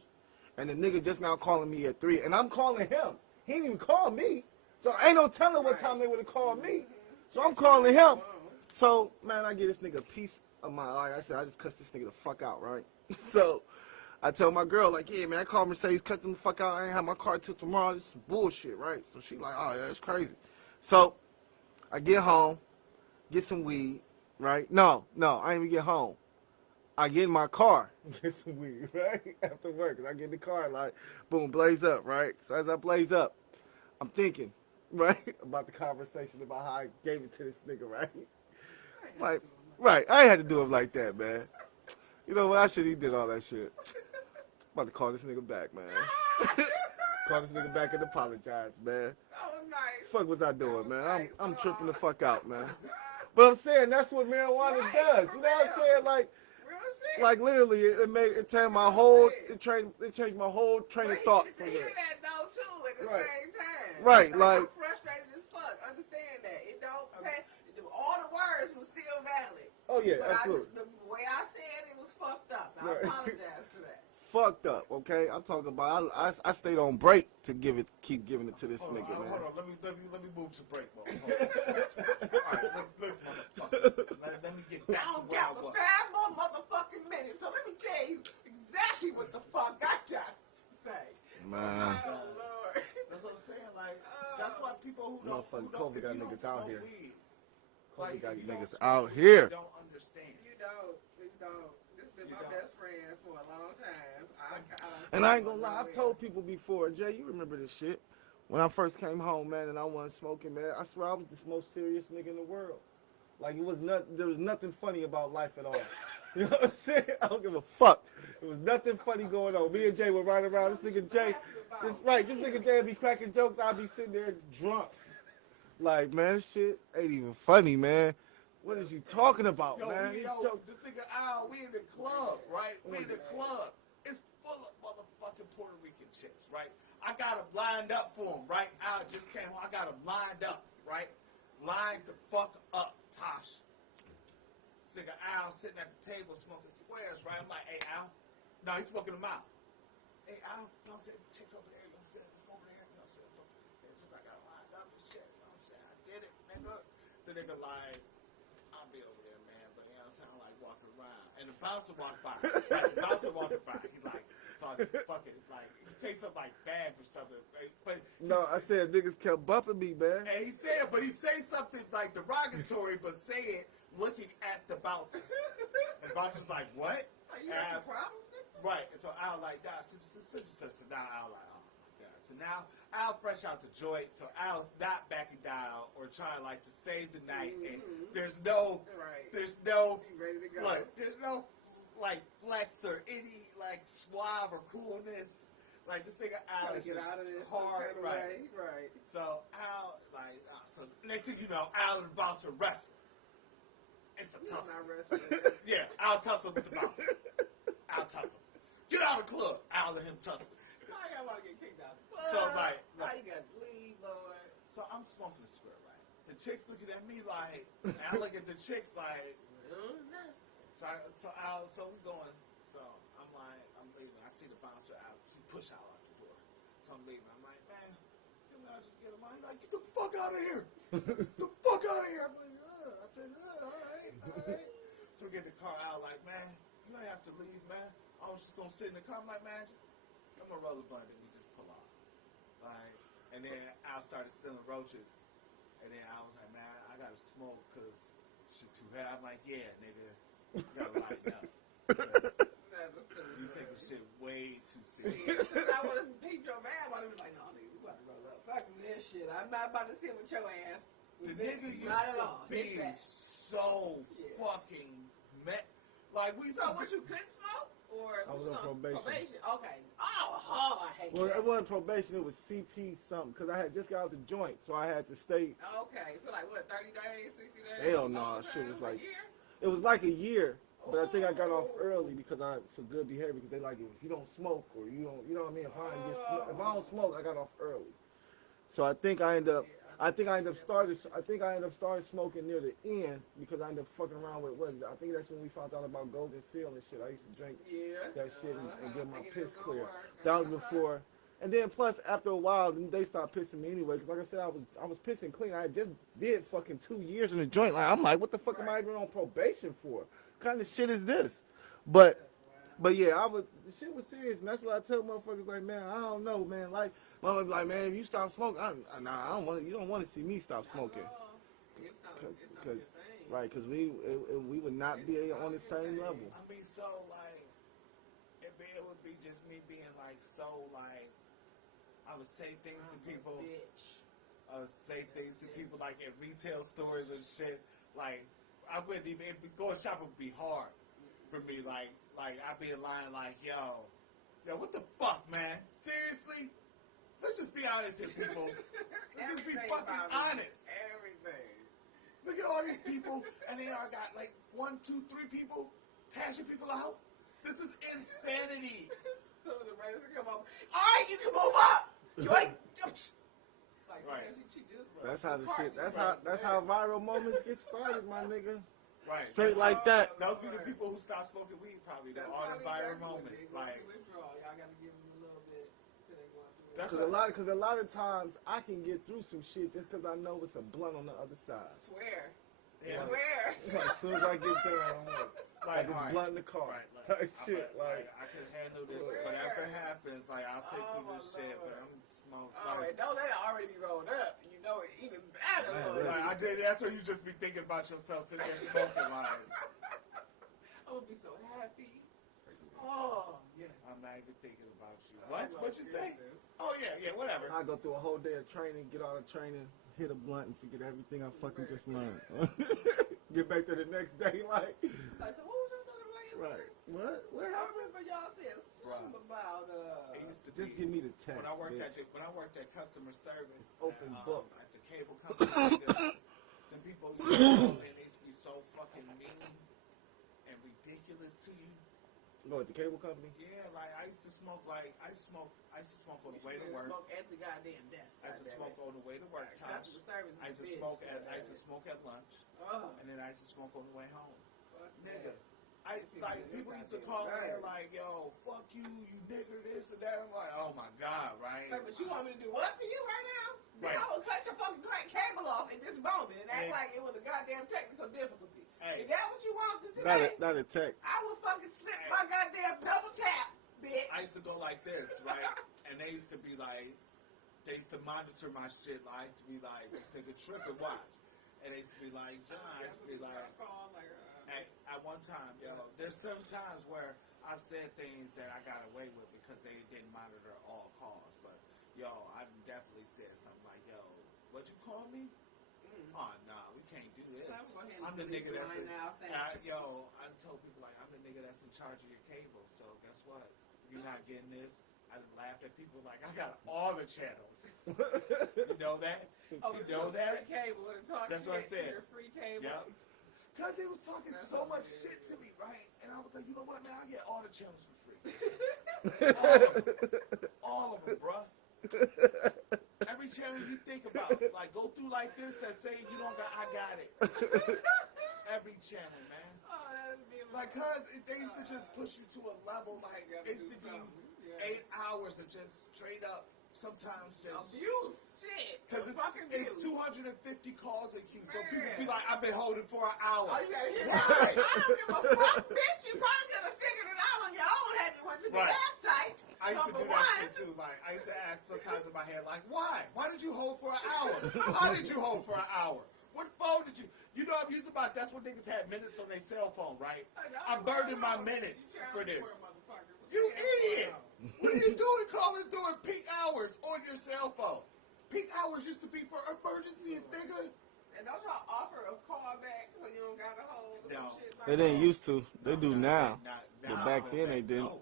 And the nigga just now calling me at 3. And I'm calling him. He didn't even call me. So ain't no telling what time they would have called me. So I'm calling him. So, man, I get this nigga a piece of my, like I said, I just cussed this nigga the fuck out, right? So I tell my girl, like, yeah, man, I called Mercedes, cut them the fuck out. I ain't have my car till tomorrow. This is bullshit, right? So she like, oh, yeah, it's crazy. So I get home, get some weed, right? No, I ain't even get home. I get in my car, get some weed, right? After work, cause I get in the car, like, boom, blaze up, right? So as I blaze up, I'm thinking, right, about the conversation about how I gave it to this nigga, right? Like, right, I ain't had to do it like that, man. You know what? I should have did all that shit. About to call this nigga back, man. Call this nigga back and apologize, man. That was nice. Fuck was I doing, man? Nice. I'm tripping the fuck out, man. But I'm saying that's what marijuana does. You know what I'm saying? Like, real shit. like literally, it changed my whole train of thought. But he needed to hear that though too at the Right. same time. Right, I'm like- frustrated as fuck. Understand that it don't. All the words was still valid. Oh yeah, But absolutely. the way I said it was fucked up. I Right. apologize for that. Fucked up, okay? I'm talking about I stayed on break to keep giving it to this Hold nigga, on, man. hold on. Let me move to break mode. Hold on. All right, look, motherfucker. Let me get I back to don't where I got was. 5 more motherfucking minutes, so let me tell you exactly what the fuck I got to say. Man. Oh Lord. That's what I'm saying. Like, that's why people who don't, Motherfucking if COVID you got don't niggas out smoke here. weed, COVID got if you niggas don't out smoke weed, here. you don't understand. You don't. This has been You my don't. best friend for a long time. And I ain't gonna lie, I've told people before, Jay, you remember this shit. When I first came home, man, and I wasn't smoking, man, I swear I was the most serious nigga in the world. Like, there was nothing funny about life at all. You know what I'm saying? I don't give a fuck. There was nothing funny going on. Me and Jay were riding around. This nigga Jay, this nigga Jay would be cracking jokes. I'd be sitting there drunk. Like, man, this shit ain't even funny, man. What is you talking about, man? This nigga Al, we in the club, right? We in the club. It's full of motherfucking Puerto Rican chicks, right? I got them lined up for him, right? Al just came home. I got them lined up, right? Lined the fuck up, Tosh. This nigga Al sitting at the table smoking squares, right? I'm like, hey, Al. No, he's smoking them out. Hey, Al, you know what I'm saying? Chicks over there, you know what I'm saying? Let's go over there, you know what I'm saying? It's just I got lined up and shit, you know what I'm saying? I did it, nigga. The nigga like, I'll be over there, man, but you know what I'm saying? I'm like walking around. And the bouncer walked by. Right? The bouncer walked by. He like, talking fucking, like, he say something like bags or something. Right? But No, I said niggas kept bumping me, man. and he said, but he say something like derogatory, but say it looking at the bouncer. And the bouncer's like, what? Are you having problems? Right. And so Al like, nah, so now Al like, oh my God. So now Al fresh out the joint, so Al's not backing down or trying like to save the night. And there's no Ready to go. look, there's no like flex or any like suave or coolness. Like this nigga Al Trying is to get just out of this hard, some kind of right? way. Right. So Al like, so next thing you know, Al and the bouncer wrestle. It's a You're tussle. not wrestling. Yeah, Al tussle with the bouncer. Al tussle. Get out of the club. Al and him tussle. Why y'all want to get kicked out? So, like- Why you got to leave, Lord? So I'm smoking a square, right? The chicks looking at me like, and I look at the chicks like, so we going. So I'm like, I'm leaving. I see the bouncer out. She push out the door. So I'm leaving. I'm like, man, can I just get him out? He's like, get the fuck out of here. Get the fuck out of here. I'm like, I said, all right. So we get in the car out like, man, you ain't have to leave, man. I was just gonna sit in the car. I'm like, man, I'm gonna roll a blunt and we just pull off. Like, and then Al started stealing roaches. And then I was like, man, I gotta smoke because shit too high. I'm like, yeah, nigga, you gotta lighten up. You taking shit way too serious. I would have peeped your man. I would have been like, no, nigga, you about to roll up. Fuck this shit. I'm not about to sit with your ass. The nigga used Not at to all. be so fucking like we. So what, you couldn't smoke? Or I was on probation. Okay. Oh, I hate Well, that. it wasn't probation. It was CP something because I had just got out the joint, so I had to stay. Okay. For like what, 30 days, 60 days? Hell no, Okay. shit was like A year? it was like a year, but I think I got off early because for good behavior because they like it if you don't smoke or you don't, you know what I mean. If I don't smoke, I got off early. So I think I ended up starting smoking near the end because I ended up fucking around with I think that's when we found out about Golden Seal and shit. I used to drink that shit and get my piss clear. That was before. And then plus after a while, they stopped pissing me anyway. Cause like I said, I was pissing clean. I just did fucking 2 years in the joint. Like I'm like, what the fuck am I even on probation for? What kind of shit is this? But yeah, the shit was serious, and that's why I tell motherfuckers like, man, I don't know, man. Like, motherfuckers like, man, if you stop smoking, I don't want. You don't want to see me stop smoking, because we would not be on the same level. I mean, so like, it would be just me being like, so like, I would say things to people. I would say things to people like at retail stores and shit. Like, I wouldn't even going shopping would be hard for me. Like I'd be in line like, yo, Yo, what the fuck, man? Seriously? Let's just be honest here, people. Let's just be fucking honest. Everything. Look at all these people, and they all got like 1, 2, 3 people cashing people out. This is insanity. So the writers come up. All right, you can move up. You ain't. Like, right. She just That's how the shit. That's how viral moments get started, my nigga. Right. Straight like that. Those be the people who stop smoking weed, probably. They're all the viral moments. Like, y'all gotta give them a little bit till they go through. Because a lot of times I can get through some shit just because I know it's a blunt on the other side. Swear. yeah. Swear. As soon as I get there, I'm like it's blunt in the car. Right, Type shit. Like, I can handle this. Whatever happens, like, I'll sit through this shit, but I'm smoking. Oh, and don't let it already be rolled up. You know it even better. Like, that's what you just be thinking about yourself sitting there smoking. Like, I would be so happy. Oh, yeah. I'm not even thinking about you. What'd you say? Oh, yeah, whatever. I go through a whole day of training, get all the training, hit a blunt, and forget everything I fucking just learned. Get back to the next day, like. I said, what was y'all talking about yesterday? Right. What I happened? remember y'all said something about It used to Just be, give me the text. when I worked bitch. at customer service, Open book. at the cable company, the people used to call in, they used to be so fucking mean and ridiculous to you. Go at the cable company? Yeah, like I used to smoke on the way to work. Smoke at the goddamn desk. I used to smoke on the way to work time. Customer service. I used to smoke at lunch, and then I used to smoke on the way home. Nigga, people used to call me and like, yo, fuck you, you nigger, this and that. I'm like, oh my god, right? But you want me to do what for you right now? Right. I will cut your fucking cable off at this moment and act Hey. like it was a goddamn technical difficulty. Hey. Is that what you want to today? Not a tech. I will fucking slip my goddamn double tap, bitch. I used to go like this, right? And they used to be like, they used to monitor my shit. I used to be like, this nigga tripping, watch. And they used to be like, John, I used to be like, at one time, yo, there's some times where I've said things that I got away with because they didn't monitor all calls. But, yo, I definitely said something like, yo, what'd you call me? Oh, nah, we can't do this. I'm the nigga that's I told people, like, I'm the nigga that's in charge of your cable. So, guess what? You're not getting this. I laughed at people like, I got all the channels. You know that? Oh, you know that? Free cable and talk That's what I shit. said. Your free cable. Yep. Because they was talking so much shit to me, right? And I was like, you know what, man? I'll get all the channels for free. all of them, bruh. Every channel you think about, like, go through like this that say you don't got, I got it. Every channel, man. Oh, that is being like, cause they used to just push you to a level, like, it used to be 8 hours of just straight up, sometimes just abuse shit. Because it's 250 calls a queue, so people be like, I've been holding for an hour. Oh, you gotta hear that? I don't give a fuck, bitch. You probably could have figured it out on your own had you went to the website. I used to do that shit too. Like, I used to ask sometimes in my head, like, why? Why did you hold for an hour? How did you hold for an hour? What phone did you? You know, I'm used about. That's when niggas had minutes on their cell phone, right? I'm burning my minutes for this. You idiot! What are you doing calling during peak hours on your cell phone? Peak hours used to be for emergencies, nigga. And don't y'all offer a call back so you don't gotta hold No. shit like They didn't used to. They do now. But Nah, back then they didn't. No.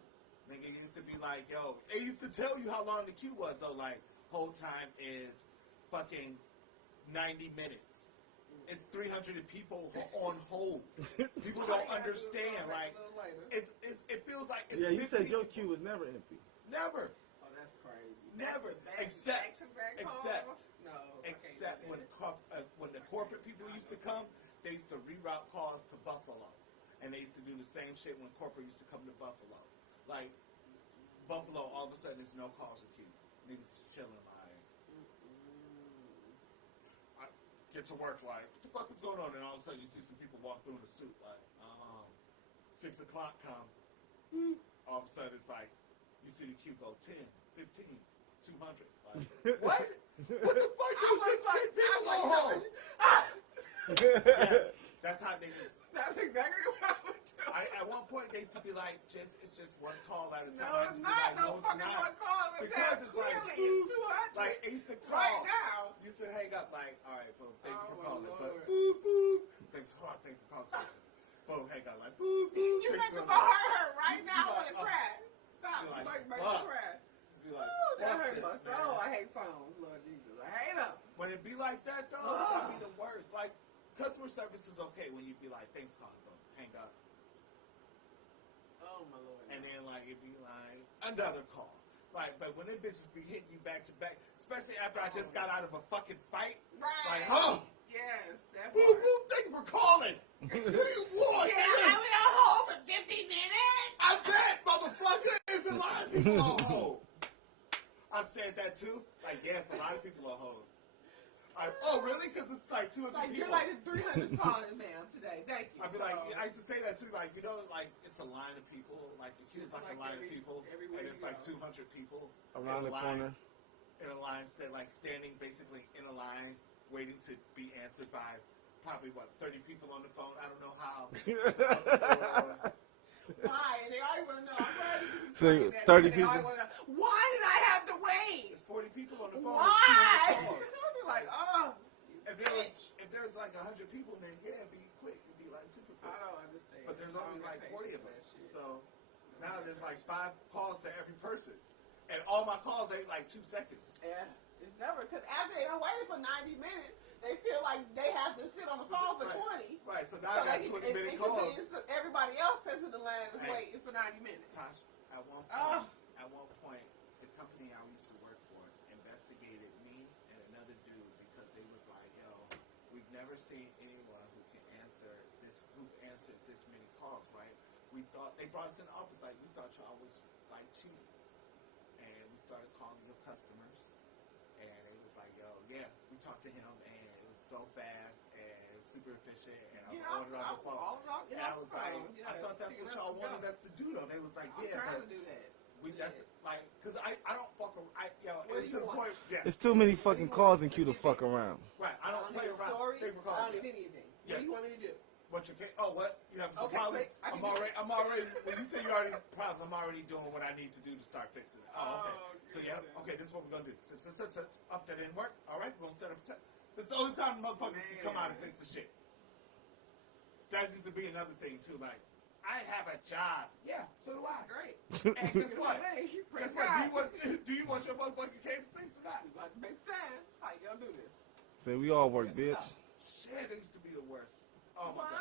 Nigga used to be like, yo, it used to tell you how long the queue was, though. Like, hold time is fucking 90 minutes. It's 300 people on hold. People don't understand. Like, it feels like it's Yeah, you 15. said your queue was never empty. Never. Oh, that's crazy. Never. Except when the corporate people used to come, they used to reroute calls to Buffalo. And they used to do the same shit when corporate used to come to Buffalo. Like, Buffalo, all of a sudden, there's no calls with queue. Niggas just chilling, like. I get to work, like, what the fuck is going on? And all of a sudden, you see some people walk through in a suit, like, 6 o'clock come. All of a sudden, it's like, you see the queue go 10, 15, 200. Like, what? What the fuck? You just 10 people on hold. Yes, that's how niggas. That's exactly what I would do. At one point, they used to be like, it's just one call at a time. No, it's not. No fucking one call at a time. Because it's like, it's 200. Like, it used to call. Right now. Used to hang up like, all right, boom, thank you for calling. Lord. But boop, boop. Thanks for calling. Boom, hang up like, boop, boop. You make the bar hurt right now when it cracks. Stop. Like, Like, customer service is okay when you be like, thank you, calling, go hang up. Oh my lord. And then like it'd be like another call. Like, but when them bitches be hitting you back to back, especially after I just got out of a fucking fight, Right. like, oh, yes, that woo, part. woo, thank you for calling. Who you want? Yeah, I was on hold for 50 minutes. I bet, motherfucker, there's a lot of people on hold. I said that too. Like, yes, a lot of people on hold. Like, oh, really? Because it's like 200 Like, people. you're like the 300 callers, ma'am, today. Thank you. I feel like I used to say that too. Like, you know, like it's a line of people. Like the queue's like a line of people, and it's like 200 people around the corner. In a line, like standing basically in a line, waiting to be answered by probably 30 people on the phone. I don't know how. Why? And they always want to know. I'm glad you So, explained that. 30 They people. always wanna know, why did I have to wait? There's 40 people on the phone. Why? I'll be like, oh. If there's like 100 people, then yeah, it'd be quick. It'd be like super quick. I don't understand. But there's only like 40 of us. Shit. So now there's like 5 calls to every person. And all my calls ain't like 2 seconds. Yeah. It's never, because after they don't wait for 90 minutes, they feel like they have to sit on the phone for 20. Right, so now I got 20-minute calls. Everybody else that's in the line is waiting for 90 minutes. Tosh, at one point, the company I used to work for investigated me and another dude because they was like, yo, we've never seen anyone who answered this many calls, right? We thought, they brought us in the office like, we thought y'all was like cheating. And we started calling your customers. And it was like, yo, yeah, we talked to him, and it was so fast and super efficient, and I was ordering on the phone. And I was like, I thought that's what y'all wanted us to do, though. They was like, yeah, I'm trying to do that. That's like, because I don't fuck around. It's to the point, yeah. It's too many fucking calls in queue to fuck around. Right, I don't play around. Story, Thank you for I calling. don't need anything. Yes. What do you want me to do? What you can? Oh, what? You have some Okay, problems? wait, I can I'm already. When you say you already have problems, I'm already doing what I need to do to start fixing it. Oh, okay. So yeah, okay. This is what we're gonna do. So, up that didn't work. All right, we're gonna set up. This is the only time the motherfuckers can come out and fix the shit. That used to be another thing too. Like, I have a job. Yeah, so do I. Great. And guess what? Guess what? Do you want your motherfucking cable fixed or not? You want to make time? How you gonna do this? Say we all work, bitch. Shit, it used to be the worst. Oh my God.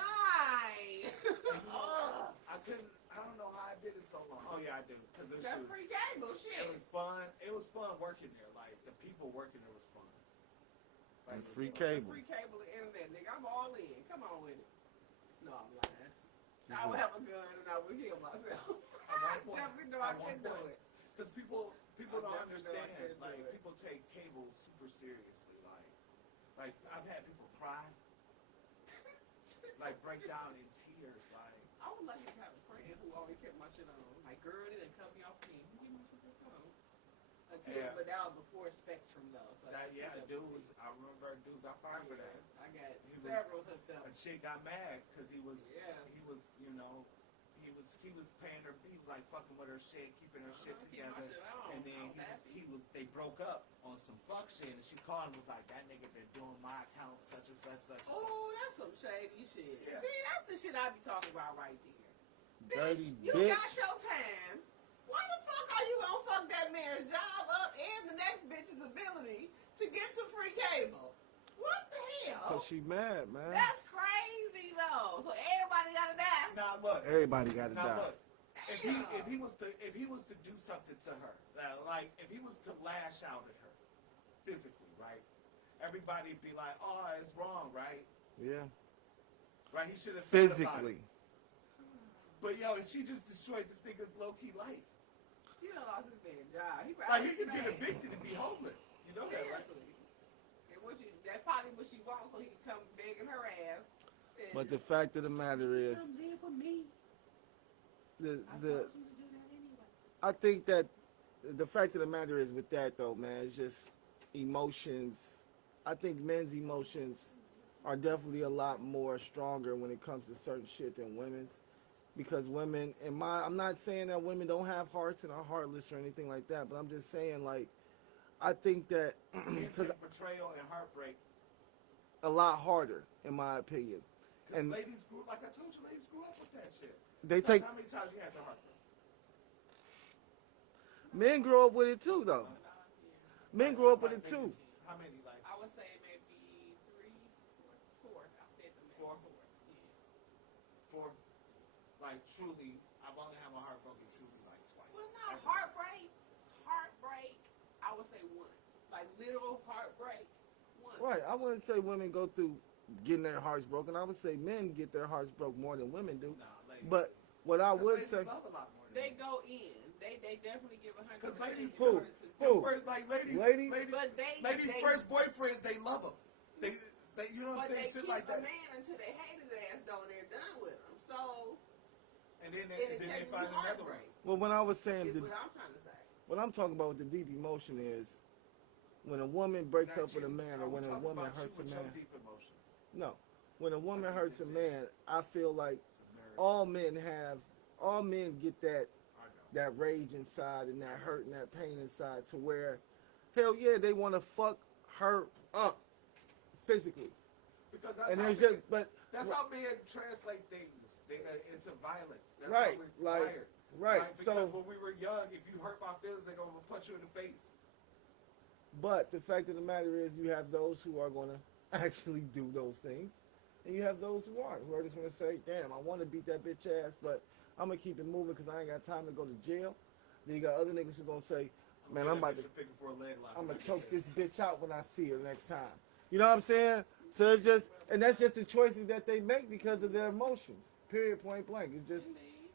Why? I couldn't. I don't know how I did it so long. Oh yeah, I do. Because That free cable it shit. was fun. It was fun working there. Like the people working there was fun. And free cable. Free cable and internet, nigga. I'm all in. Come on with it. No, I'm lying. I would have a gun and I would heal myself. I definitely know I can do it. Because people don't understand. Like do it. people take cable super seriously. Like I've had people cry, like break down in tears. Like I would like to have a friend who always kept my shit on. Like girl, it didn't cut me off me. Who get my shit back on? But that was before Spectrum though. So that, yeah, dude was. I remember a dude got fired for that. I got several hooked up. A chick got mad because he was, you know, he was paying her. He was like fucking with her shit, keeping her shit together, and then they broke up on some fuck shit, and she called and was like, that nigga been doing my account such and such, such. Oh, that's some shady shit. Yeah. See, that's the shit I be talking about right there. Dirty You bitch. got your time. Why the fuck are you gonna fuck that man's job up and the next bitch's ability to get some free cable? What the hell? Cause she mad, man. That's crazy though. So everybody gotta die. Now look, Everybody gotta die. look. If he was to do something to her, like if he was to lash out at her physically, right? Everybody'd be like, "Oh, it's wrong, right?" Yeah. Right? He should have Physically. But yo, she just destroyed this nigga's low key life. He done lost his man job. He Like he could get evicted and be homeless. You know that, right? Seriously. And that's probably what she wants, so he can come begging her ass. But the fact of the matter is, come live with me. the I told you to do that anyway. I think that the fact of the matter is with that though, man, it's just emotions. I think men's emotions are definitely a lot more stronger when it comes to certain shit than women's. Because women, I'm not saying that women don't have hearts and are heartless or anything like that, but I'm just saying, like, I think that because betrayal and heartbreak, a lot harder, in my opinion. because And ladies grew, like I told you, ladies grew up with that shit. they take How many times you had the heartbreak? men grow up with it too, though. Men grow up with it too. How many? Like I would say maybe 3, 4. I said the for, like, truly, I've only had my heart broken truly, like, twice. Well, it's not heartbreak. Heartbreak, I would say once. Like, literal heartbreak, once. Right. I wouldn't say women go through getting their hearts broken. I would say men get their hearts broke more than women do. Nah, ladies. But what I would say, love a lot more than They men. go in. They definitely give 100%. Because ladies, Who? First, like, ladies, But ladies' first boyfriends, they love them. They you know what I'm But saying? they Shit keep like a that. man until they hate his ass, though, and they're done with him. So, And then it they takes find another one. heartbreak. well, when I was saying, Is what I'm trying to say. what I'm talking about with the deep emotion is when a woman breaks up with a man, or when a woman hurts a man. Deep emotion. No, when a woman hurts a man, I feel like It's a marriage. all men get that I know. rage inside and that hurt and that pain inside to where, hell yeah, they want to fuck her up physically. Because that's And how there's men, just, but that's how men translate things into violence. That's Right, how we're like- wired. right. Like, because So, when we were young, if you hurt my feelings, they're gonna punch you in the face. but the fact of the matter is, you have those who are going to actually do those things, and you have those who aren't, who are just going to say, "Damn, I want to beat that bitch ass, but I'm gonna keep it moving because I ain't got time to go to jail." Then you got other niggas who gonna say, "Man, I'm about to, For a leg lock. I'm gonna choke this bitch out when I see her next time." You know what I'm saying? So it's just, and that's just the choices that they make because of their emotions. Period. Point blank. It's just, Indeed.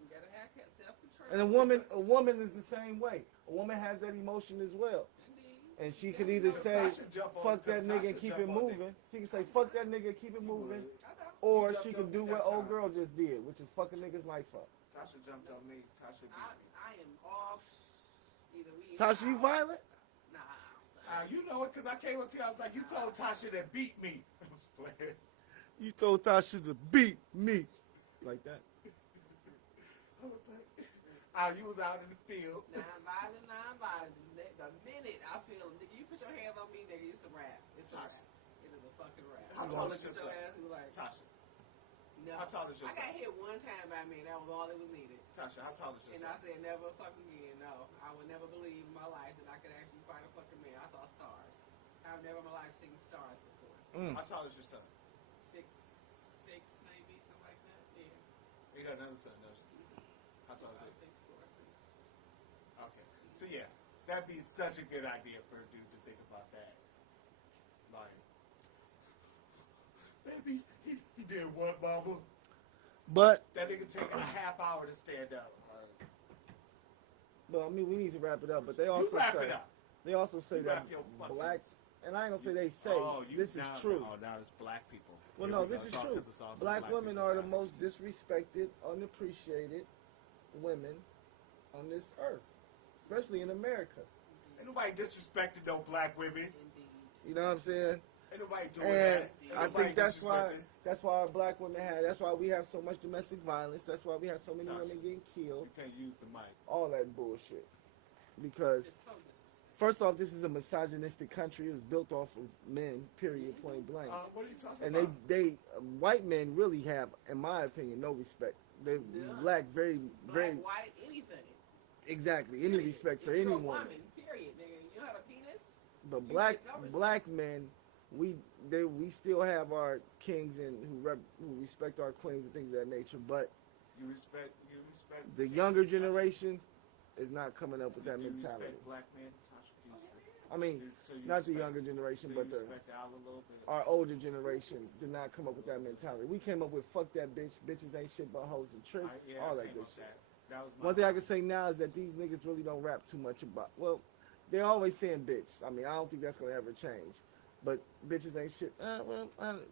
You gotta have self-control. and a woman is the same way. A woman has that emotion as well. Indeed. And she could either say, Tasha jump on- fuck that nigga and Tasha keep jump it on moving. She can say, fuck that nigga and keep it moving. I know. Or You she jumped can on do me what that old time. girl just did, which is fucking niggas' life up. Tasha jumped on me. Tasha beat me. I am off. Either we. Tasha, you violent? Nah, son. You know it because I came up to you. I was like, you told Tasha to beat me. I was playing. You told Tasha to beat me. Like that. I was like, you was out in the field. Non-violent. The minute I feel, nigga, you put your hands on me, nigga, it's a wrap. It's a wrap. Tasha. It is a fucking wrap. How tall is Put your your son? ass and be like, Tasha. no. How tall is your I got son? hit one time by me, and that was all it was needed. Tasha, how tall is your And son? I said, never fucking again. No, I would never believe in my life that I could actually fight a fucking man. I saw stars. I've never in my life seen stars before. How tall is your son? 6'6", maybe, something like that. Yeah. You got another son, no? How tall is he? 6'4", 6'. Okay. So yeah, that'd be such a good idea for a dude to think about that. Like, baby, he did what, mama? But That nigga take a half hour to stand up. I mean, we need to wrap it up. But they also You wrap say, it up. they also say You that wrap your fucking- black, and I ain't gonna say they say, this is now, true. Oh, now it's black people. Well, Here no, we go. this is It's all true. 'cause it's also Black women people. are the most disrespected, unappreciated women on this earth, especially in America. Ain't nobody disrespecting no black women. Indeed. You know what I'm saying? Ain't nobody doing And that. Ain't I nobody think that's why disrespecting. our black women that's why we have so much domestic violence. That's why we have so many Gotcha. women getting killed. You can't use the mic. All that bullshit. Because It's so disrespectful. first off, this is a misogynistic country. It was built off of men. Period. Point blank. What are you talking And about? they white men really have, in my opinion, no respect. They Yeah. lack very, very Black, white, anything. exactly any Period. respect for If any you're a woman. Period, nigga. You know how to penis? But You black get no respect. black men, we still have our kings and who respect our queens and things of that nature. But You respect the younger generation is not coming up with that Do you mentality. respect black men? Tasha, do you respect- I mean, so you not the respect- younger generation, so but you the respect Al a little bit. our older generation did not come up with that mentality. We came up with fuck that bitch, bitches ain't shit but hoes and tricks, Yeah, all I that came good up shit. that was my One thing I can say now is that these niggas really don't rap too much about. Well, they're always saying bitch. I mean, I don't think that's gonna ever change. But bitches ain't shit.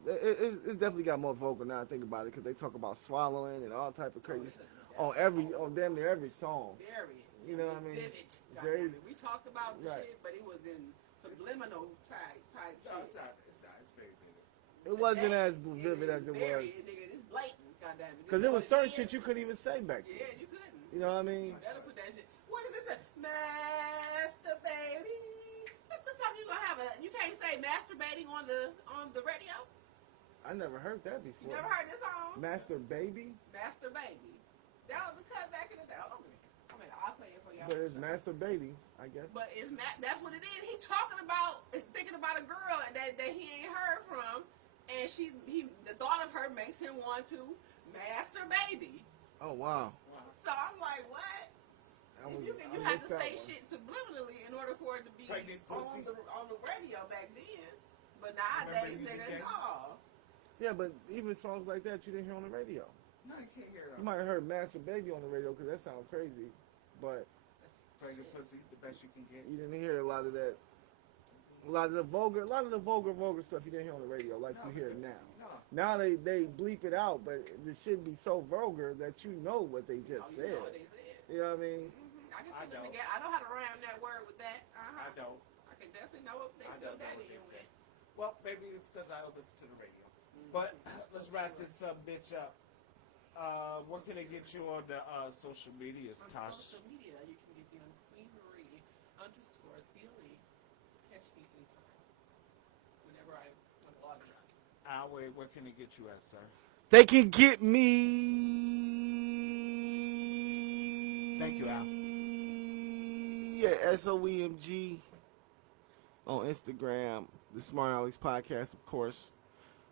It's definitely got more vocal now. I think about it because they talk about swallowing and all type of crazy shit on damn near every song. Very. You know what I mean? Vivid. Very- Very. We talked about the Right. shit, but it was in subliminal type No, shit. it's not. It's not. It's very big. It wasn't Today, as vivid as it very, was Nigga, it's blatant, goddamn it. because This it was is certain what shit you couldn't even say back then. Yeah, you couldn't. You know what I mean? You better put that shit. What is this? Master baby. What the fuck you gonna have? You can't say masturbating on the radio. I never heard that You before. never heard this song? Master baby, Master baby. That was the cut back in the day. I mean, I'll play it for y'all. but it's Master Baby, I guess. But that's what it is. He talking about thinking about a girl that he ain't heard from, and the thought of her makes him want to master baby. Oh wow. So I'm like, what? You had to say shit subliminally in order for it to be on the radio back then. But nowadays, nigga, no. Yeah, but even songs like that you didn't hear on the radio. No, you can't hear them. You might have heard Master Baby on the radio because that sounds crazy, but Pregnant pussy, the best you can get. you didn't hear a lot of that. A lot of the vulgar stuff you didn't hear on the radio like you hear now. No. Now they bleep it out, but it should be so vulgar that you know what they just said. You know what they said. You know what I mean? I can feel it again. I know how to rhyme that word with that. I don't. I can definitely know if they feel that in with. Well, maybe it's because I don't listen to the radio. But let's wrap this bitch up. Where can they get you on the social medias, On Tosh? social media, you can get me on Queen_CLE. Catch me anytime. Whenever I want to log in. Where can they get you at, sir? They can get me. Thank you, Al. Yeah, SOEMG on Instagram. The Smartalecs Podcast, of course.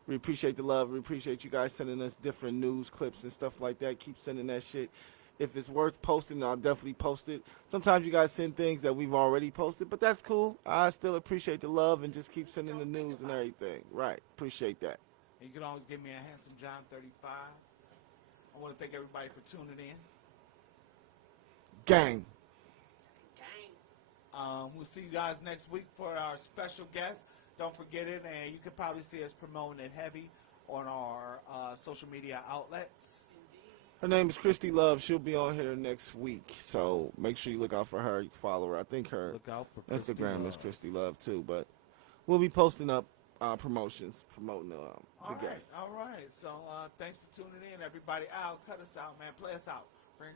We appreciate the love. We appreciate you guys sending us different news clips and stuff like that. Keep sending that shit. If it's worth posting, I'll definitely post it. Sometimes you guys send things that we've already posted, but that's cool. I still appreciate the love and just keep sending the news and everything. Right. Appreciate that. And you can always give me a handsome John 35. I want to thank everybody for tuning in. Gang. We'll see you guys next week for our special guest. Don't forget it, and you can probably see us promoting it heavy on our social media outlets. Her name is Christy Love. She'll be on here next week, so make sure you look out for her. You can follow her. I think her Look out for Instagram is Christy Love too, but we'll be posting up promotions, promoting the guests. All right. So thanks for tuning in, everybody. Al, cut us out, man. Play us out. Bring,